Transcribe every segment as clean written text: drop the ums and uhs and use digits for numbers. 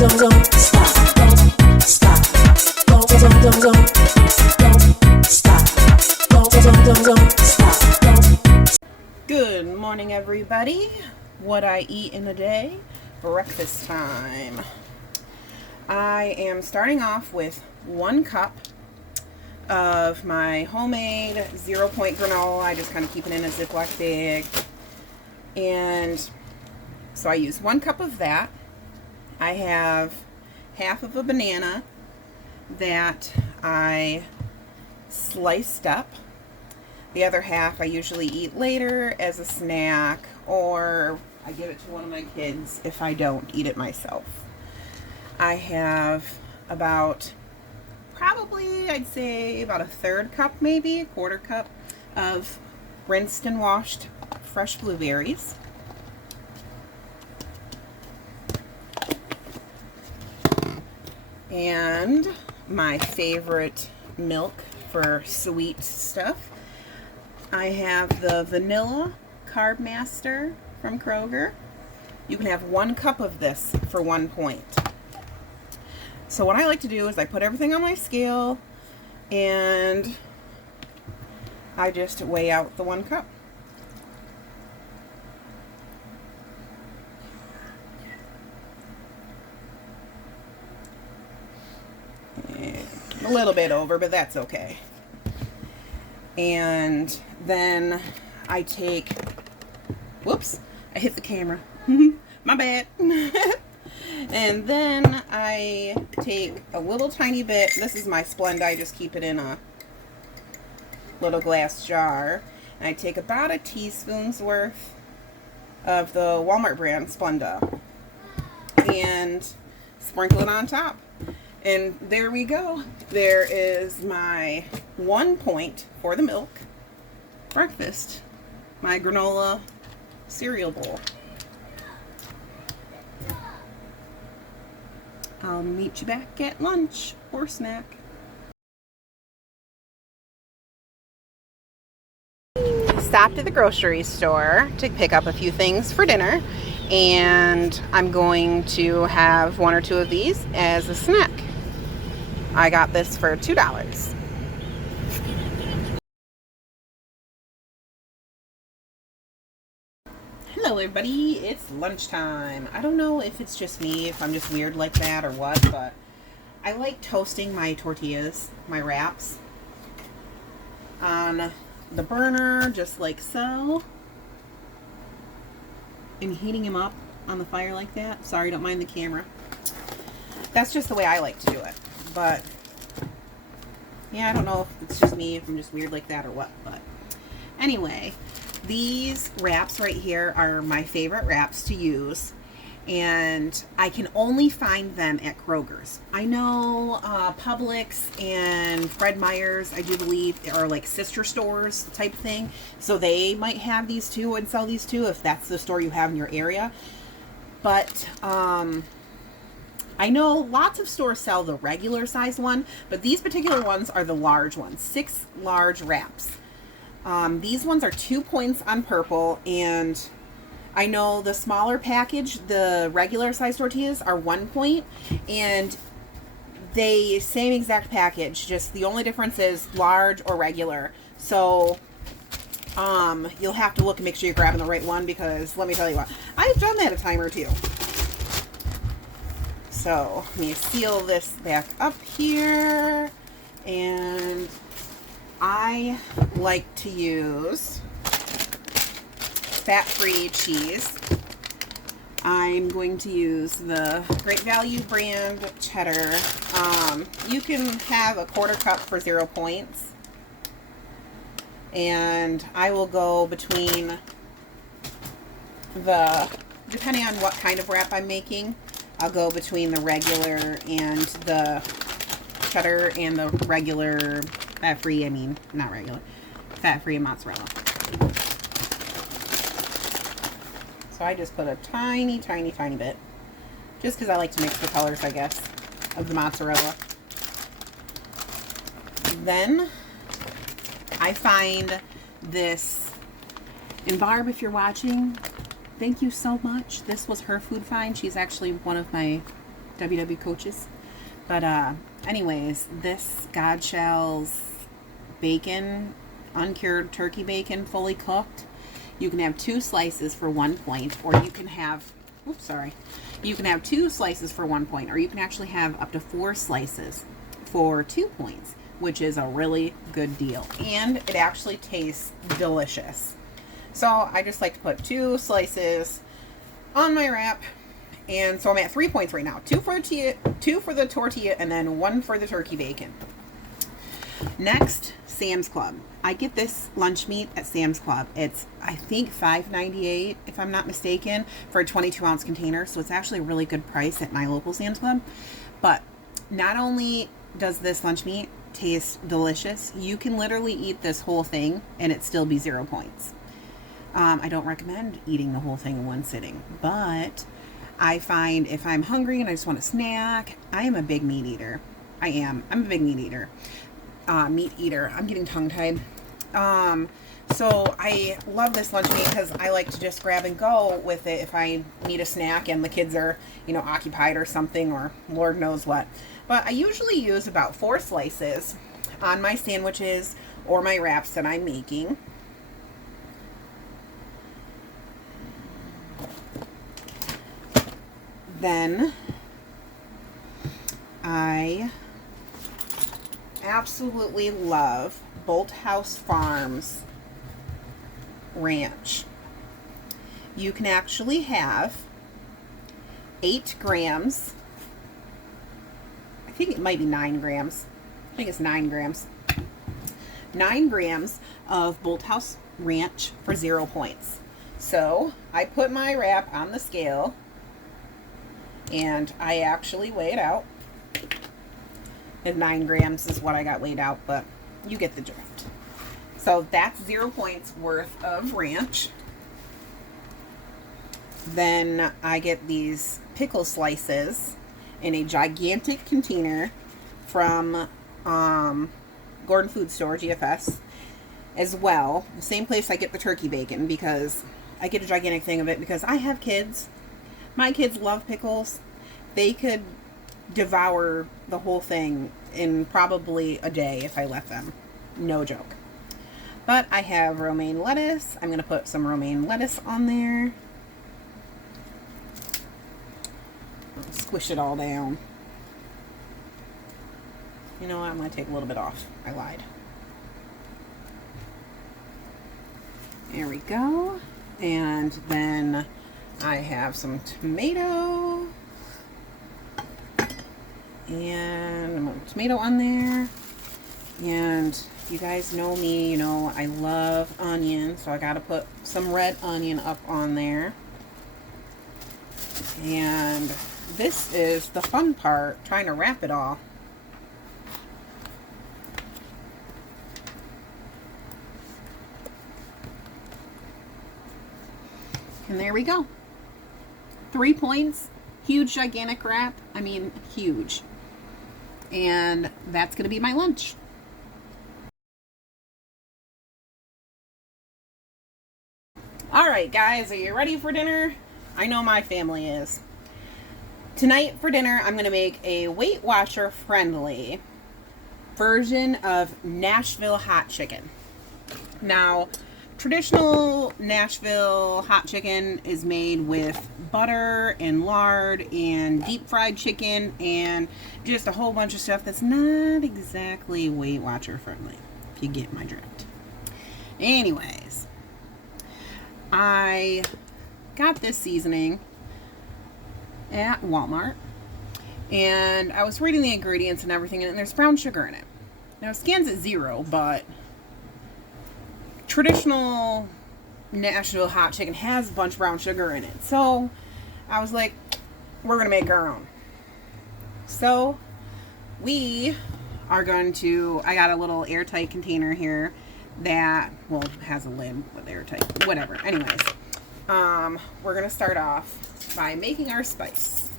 don't stop, don't stop, don't stop, don't stop. Good morning, everybody. What I eat in a day, breakfast time. I am starting off with 1 cup of my homemade 0 point granola. I just kind of keep it in a Ziploc bag. And so I use 1 cup of that. I have half of a banana that I sliced up. The other half I usually eat later as a snack, or I give it to one of my kids if I don't eat it myself. I have about, probably I'd say about a 1/3 cup, maybe a 1/4 cup of rinsed and washed fresh blueberries. And my favorite milk for sweet stuff, I have the vanilla Carb Master from Kroger. You can have 1 cup of this for 1 point. So what I like to do is I put everything on my scale and I just weigh out the 1 cup. A little bit over, but that's okay. And then I take, whoops, I hit the camera. My bad. And then I take a little tiny bit. This is my Splenda. I just keep it in a little glass jar. And I take about a teaspoon's worth of the Walmart brand Splenda and sprinkle it on top. And there we go. There is my 1 point for the milk breakfast. My granola cereal bowl. I'll meet you back at lunch or snack. Stopped at the grocery store to pick up a few things for dinner, and I'm going to have 1 or 2 of these as a snack. I got this for $2. Hello everybody, it's lunchtime. I don't know if it's just me, if I'm just weird like that or what, but I like toasting my tortillas, my wraps, on the burner, just like so, and heating them up on the fire like that. Sorry, don't mind the camera. That's just the way I like to do it. But yeah, I don't know if it's just me, if I'm just weird like that or what, but anyway, these wraps right here are my favorite wraps to use, and I can only find them at Kroger's. I know Publix and Fred Meyer's, I do believe, are like sister stores type thing, so they might have these too and sell these too if that's the store you have in your area. But I know lots of stores sell the regular size one, but these particular ones are the large ones, 6 large wraps. These ones are 2 points on purple, and I know the smaller package, the regular size tortillas, are 1 point, and they same exact package, just the only difference is large or regular. So you'll have to look and make sure you're grabbing the right one, because let me tell you what, I've done that a time or two. So let me seal this back up here, and I like to use fat-free cheese. I'm going to use the Great Value brand cheddar. You can have a 1/4 cup for 0 points, and I will go between depending on what kind of wrap I'm making, I'll go between the regular and the cheddar and the regular fat-free, not regular, fat-free and mozzarella. So I just put a tiny, tiny, tiny bit, just because I like to mix the colors, I guess, of the mozzarella. Then I find this, and Barb, if you're watching, thank you so much. This was her food find. She's actually one of my WW coaches. But anyways, this God Shell's bacon, uncured turkey bacon, fully cooked. You can have 2 slices for 1 point, or you can have, oops, sorry. You can have 2 slices for 1 point, or you can actually have up to 4 slices for 2 points, which is a really good deal. And it actually tastes delicious. So I just like to put 2 slices on my wrap. And so I'm at 3 points right now. 2 for the tortilla, and then 1 for the turkey bacon. Next, Sam's Club. I get this lunch meat at Sam's Club. It's, I think, $5.98, if I'm not mistaken, for a 22-ounce container. So it's actually a really good price at my local Sam's Club. But not only does this lunch meat taste delicious, you can literally eat this whole thing and it still be 0 points. I don't recommend eating the whole thing in one sitting, but I find if I'm hungry and I just want a snack, I am a big meat eater. I'm a big meat eater. I'm getting tongue-tied. So I love this lunch meat because I like to just grab and go with it if I need a snack and the kids are, occupied or something, or Lord knows what. But I usually use about 4 slices on my sandwiches or my wraps that I'm making. Then I absolutely love Bolthouse Farms ranch. You can actually have 8 grams. I think it might be 9 grams. I think it's 9 grams. 9 grams of Bolthouse ranch for 0 points. So I put my wrap on the scale and I actually weigh it out. And 9 grams is what I got weighed out, but you get the drift. So that's 0 points worth of ranch. Then I get these pickle slices in a gigantic container from Gordon Food Store, GFS, as well. The same place I get the turkey bacon, because I get a gigantic thing of it because I have kids. My kids love pickles. They could devour the whole thing in probably a day if I let them. No joke. But I have romaine lettuce. I'm going to put some romaine lettuce on there. Squish it all down. You know what? I'm going to take a little bit off. I lied. There we go. And then I have some tomato. And I'm going to put tomato on there. And you guys know me, I love onion. So I got to put some red onion up on there. And this is the fun part, trying to wrap it all. And there we go. 3 points. Huge, gigantic wrap. I mean, huge. And that's going to be my lunch. All right, guys, are you ready for dinner? I know my family is. Tonight for dinner, I'm going to make a Weight Watcher friendly version of Nashville hot chicken. Now, traditional Nashville hot chicken is made with butter and lard and deep fried chicken and just a whole bunch of stuff that's not exactly Weight Watcher friendly, if you get my drift. Anyways, I got this seasoning at Walmart, and I was reading the ingredients and everything, and there's brown sugar in it. Now it scans at 0, but traditional Nashville hot chicken has a bunch of brown sugar in it. So I was like, we're going to make our own. So we are going to, I got a little airtight container here that, well, has a lid with airtight, whatever. Anyways, we're going to start off by making our spice.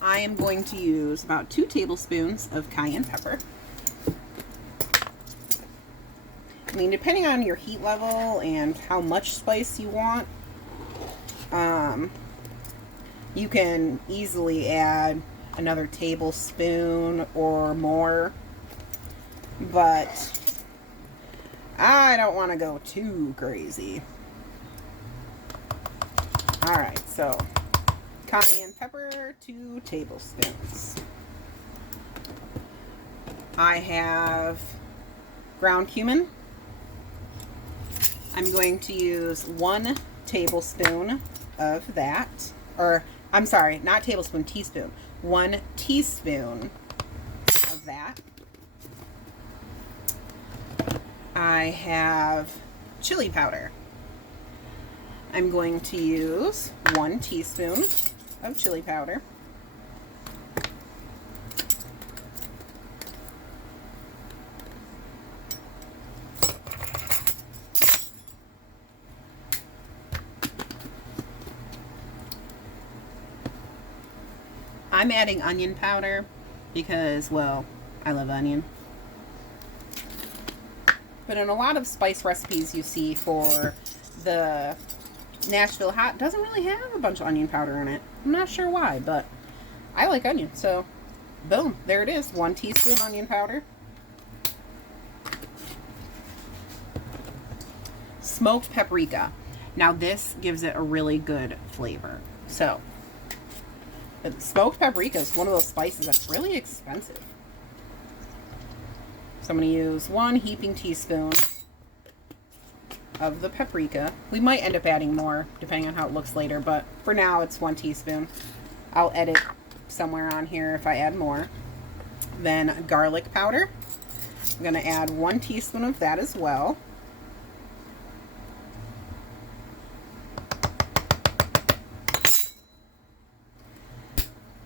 I am going to use about 2 tablespoons of cayenne pepper. I mean, depending on your heat level and how much spice you want, You can easily add another tablespoon or more, but I don't want to go too crazy. All right, so cayenne pepper, 2 tablespoons. I have ground cumin. I'm going to use 1 tablespoon of that, or I'm sorry, not tablespoon, teaspoon. 1 teaspoon of that. I have chili powder. I'm going to use 1 teaspoon of chili powder. I'm adding onion powder because, well, I love onion. But in a lot of spice recipes you see for the Nashville hot, doesn't really have a bunch of onion powder in it. I'm not sure why, but I like onion. So, boom, there it is. 1 teaspoon onion powder. Smoked paprika. Now this gives it a really good flavor. So, smoked paprika is one of those spices that's really expensive. So I'm going to use 1 heaping teaspoon of the paprika. We might end up adding more depending on how it looks later, but for now it's 1 teaspoon. I'll edit somewhere on here if I add more. Then garlic powder. I'm going to add 1 teaspoon of that as well.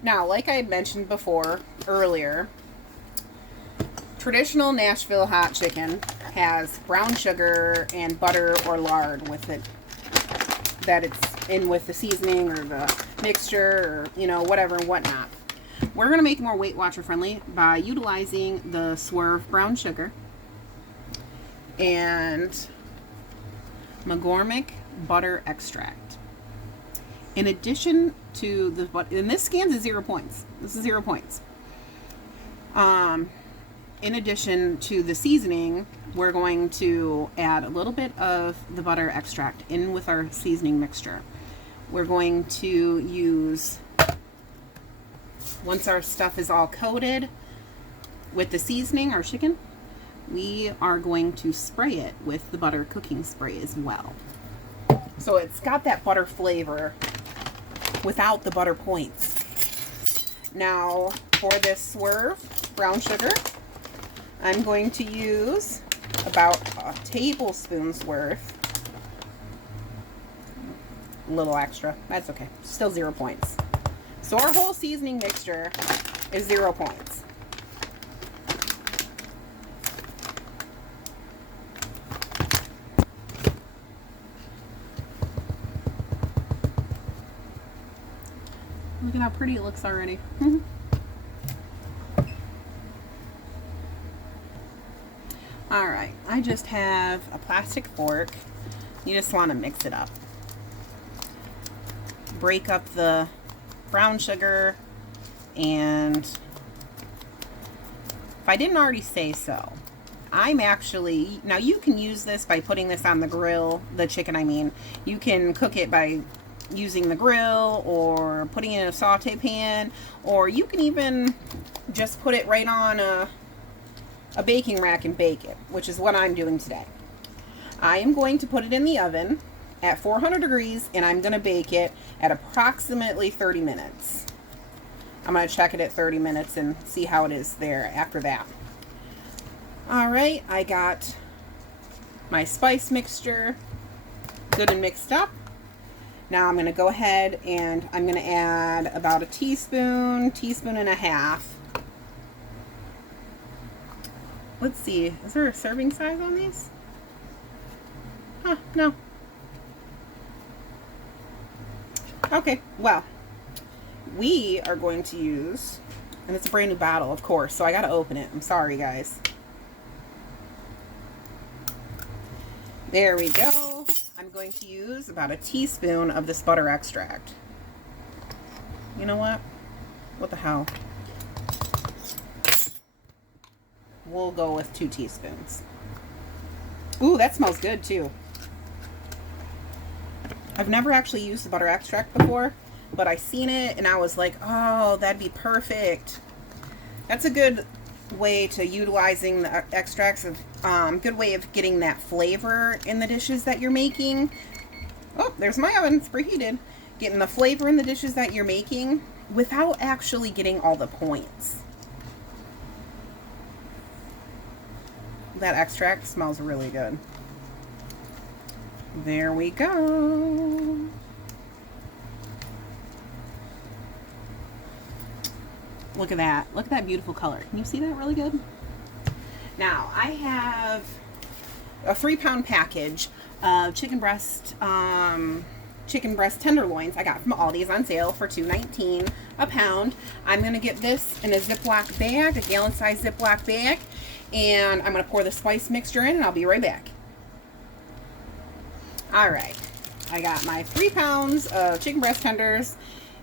Now, like I had mentioned before, earlier, traditional Nashville hot chicken has brown sugar and butter or lard with it, that it's in with the seasoning or the mixture or, you know, whatever and whatnot. We're going to make it more Weight Watcher friendly by utilizing the Swerve brown sugar and McCormick butter extract. In addition to the, and this scans at 0 points. This is 0 points. In addition to the seasoning, we're going to add a little bit of the butter extract in with our seasoning mixture. We're going to use, once our stuff is all coated with the seasoning, our chicken, we are going to spray it with the butter cooking spray as well. So it's got that butter flavor without the butter points. Now, for this Swerve brown sugar, I'm going to use about a tablespoon's worth. A little extra. That's okay. Still 0 points. So our whole seasoning mixture is 0 points. Look at how pretty it looks already. Alright, I just have a plastic fork. You just want to mix it up. Break up the brown sugar, and if I didn't already say so, I'm actually, now you can use this by putting this on the grill, the chicken I mean. You can cook it by using the grill or putting it in a saute pan, or you can even just put it right on a baking rack and bake it, which is what I'm doing today. I am going to put it in the oven at 400 degrees and I'm going to bake it at approximately 30 minutes. I'm going to check it at 30 minutes and see how it is there after that. Alright, I got my spice mixture good and mixed up. Now I'm going to go ahead and I'm going to add about a teaspoon and a half. Let's see, is there a serving size on these? Huh, no. Okay, well, we are going to use, and it's a brand new bottle, of course, so I got to open it. I'm sorry, guys. There we go. I'm going to use about a teaspoon of this butter extract. You know what? What the hell? We'll go with 2 teaspoons. Ooh, that smells good too. I've never actually used the butter extract before, but I seen it and I was like, oh, that'd be perfect. That's a good way to utilizing the extracts of, good way of getting that flavor in the dishes that you're making. Oh, there's my oven, it's preheated. Getting the flavor in the dishes that you're making without actually getting all the points. That extract smells really good. There we go. Look at that. Look at that beautiful color. Can you see that really good? Now, I have a 3-pound package of chicken breast tenderloins I got from Aldi's on sale for $2.19 a pound. I'm going to get this in a Ziploc bag, a gallon-sized Ziploc bag, and I'm going to pour the spice mixture in, and I'll be right back. All right, I got my 3 pounds of chicken breast tenders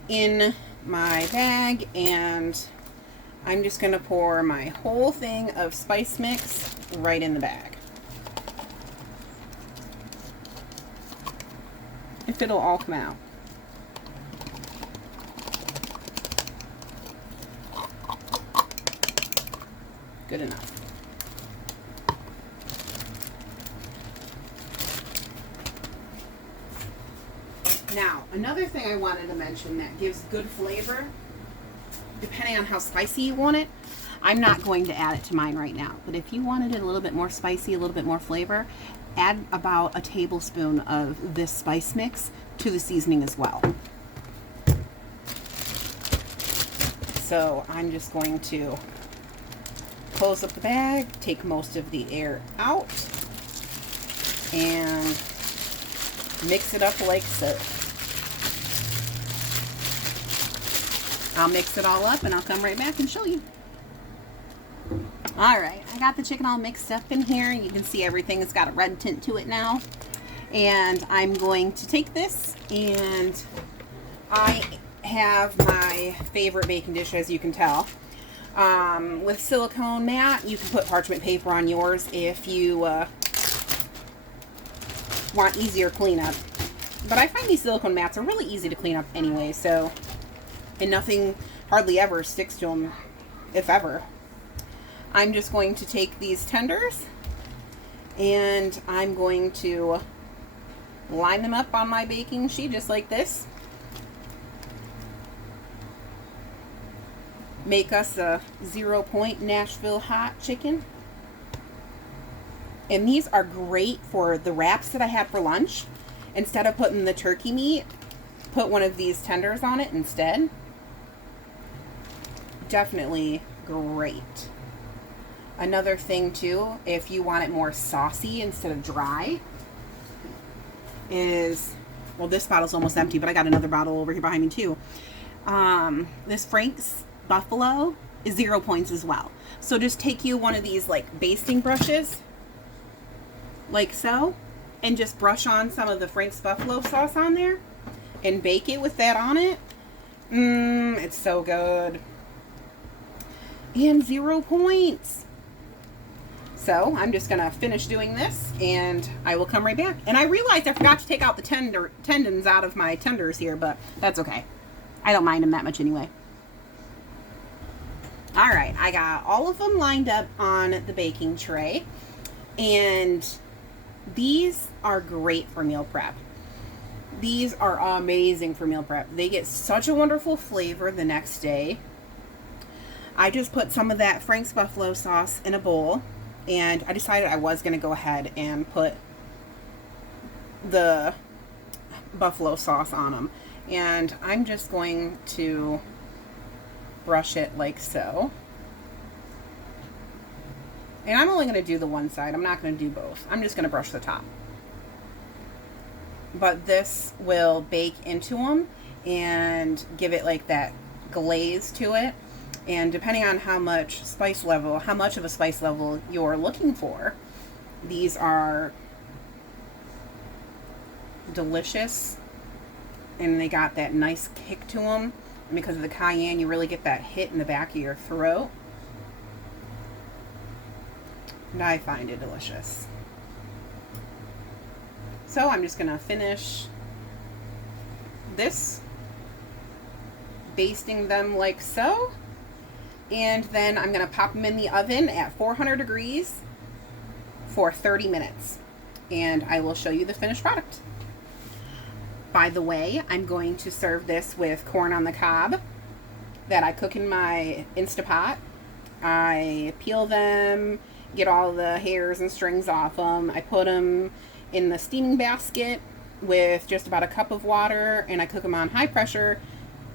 in my bag, and I'm just going to pour my whole thing of spice mix right in the bag. If it'll all come out. Good enough. Now, another thing I wanted to mention that gives good flavor, depending on how spicy you want it, I'm not going to add it to mine right now, but if you wanted it a little bit more spicy, a little bit more flavor, add about a tablespoon of this spice mix to the seasoning as well. So I'm just going to close up the bag, take most of the air out, and mix it up like so. I'll mix it all up and I'll come right back and show you. Alright, I got the chicken all mixed up in here. You can see everything has got a red tint to it now. And I'm going to take this, and I have my favorite baking dish, as you can tell. With silicone mat, you can put parchment paper on yours if you want easier cleanup. But I find these silicone mats are really easy to clean up anyway, so, and nothing hardly ever sticks to them, if ever. I'm just going to take these tenders and I'm going to line them up on my baking sheet just like this. Make us a 0 point Nashville hot chicken. And these are great for the wraps that I had for lunch. Instead of putting the turkey meat, put one of these tenders on it instead. Definitely great. Another thing too, if you want it more saucy instead of dry, is, well, this bottle's almost empty, but I got another bottle over here behind me too. This Frank's Buffalo is 0 points as well. So just take you one of these like basting brushes, like so, and just brush on some of the Frank's Buffalo sauce on there and bake it with that on it. It's so good. And 0 points. So I'm just gonna finish doing this and I will come right back. And I realized I forgot to take out the tendons out of my tenders here, but that's okay. I don't mind them that much anyway. All right, I got all of them lined up on the baking tray, and these are great for meal prep. These are amazing for meal prep. They get such a wonderful flavor the next day. I just put some of that Frank's Buffalo sauce in a bowl, and I decided I was going to go ahead and put the buffalo sauce on them. And I'm just going to brush it like so. And I'm only going to do the one side. I'm not going to do both. I'm just going to brush the top. But this will bake into them and give it like that glaze to it. And depending on how much of a spice level you're looking for, these are delicious. And they got that nice kick to them. because of the cayenne, you really get that hit in the back of your throat. And I find it delicious. So I'm just gonna finish this, basting them like so, and then I'm gonna pop them in the oven at 400 degrees for 30 minutes, and I will show you the finished product. By the way, I'm going to serve this with corn on the cob that I cook in my Instapot. I peel them, get all the hairs and strings off them. I put them in the steaming basket with just about a cup of water, and I cook them on high pressure,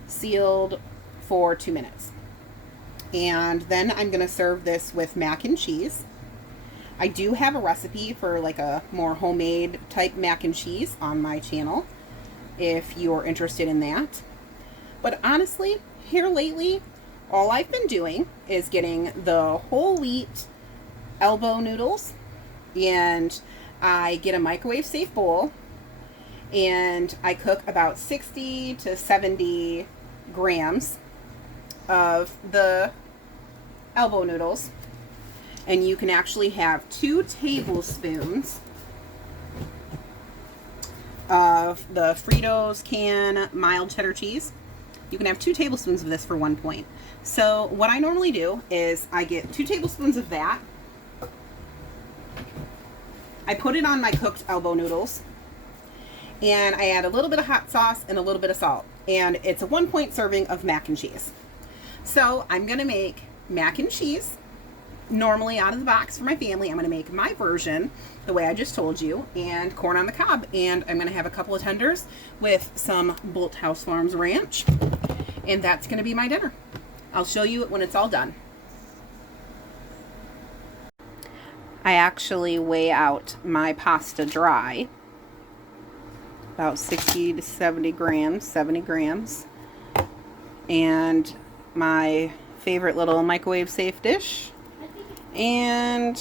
sealed, for 2 minutes. And then I'm going to serve this with mac and cheese. I do have a recipe for like a more homemade type mac and cheese on my channel if you're interested in that. But honestly, here lately, all I've been doing is getting the whole wheat elbow noodles, and I get a microwave safe bowl, and I cook about 60 to 70 grams of the elbow noodles, and you can actually have 2 tablespoons of the Fritos can mild cheddar cheese. You can have 2 tablespoons of this for 1 point. So what I normally do is I get 2 tablespoons of that. I put it on my cooked elbow noodles, and I add a little bit of hot sauce and a little bit of salt, and it's a 1 point serving of mac and cheese. So I'm gonna make mac and cheese normally out of the box for my family. I'm gonna make my version the way I just told you, and corn on the cob, and I'm gonna have a couple of tenders with some Bolthouse Farms ranch, and that's gonna be my dinner. I'll show you it when it's all done. I actually weigh out my pasta dry, about 60 to 70 grams, 70 grams, and my favorite little microwave safe dish. And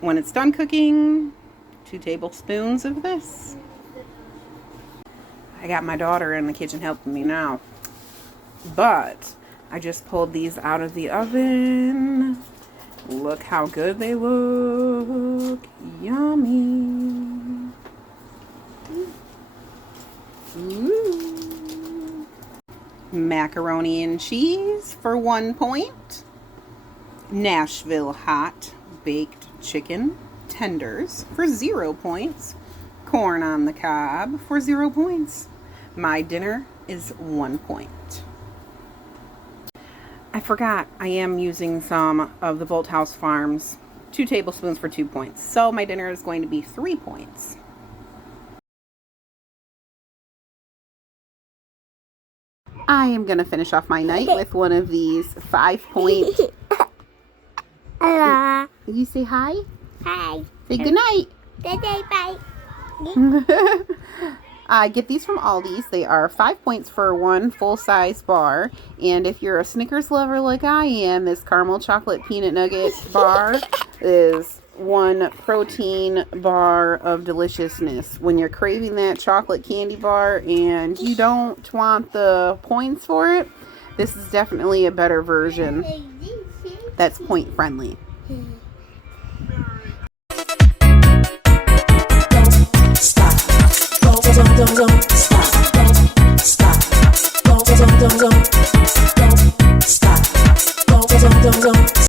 when it's done cooking, 2 tablespoons of this. I got my daughter in the kitchen helping me now, but I just pulled these out of the oven. Look how good they look. Yummy. Ooh. Macaroni and cheese for 1 point. Nashville hot baked chicken tenders for 0 points. Corn on the cob for 0 points. My dinner is 1 point. I forgot I am using some of the Bolthouse Farms 2 tablespoons for 2 points. So my dinner is going to be 3 points. I am going to finish off my night with one of these 5-point. Hello. You say hi? Hi. Say good night. Good day, bye. I get these from Aldi's. They are 5 points for 1 full-size bar. And if you're a Snickers lover like I am, this caramel chocolate peanut nugget bar is 1 protein bar of deliciousness. When you're craving that chocolate candy bar and you don't want the points for it, this is definitely a better version that's point friendly. Stop. Don't stop. Don't stop. Don't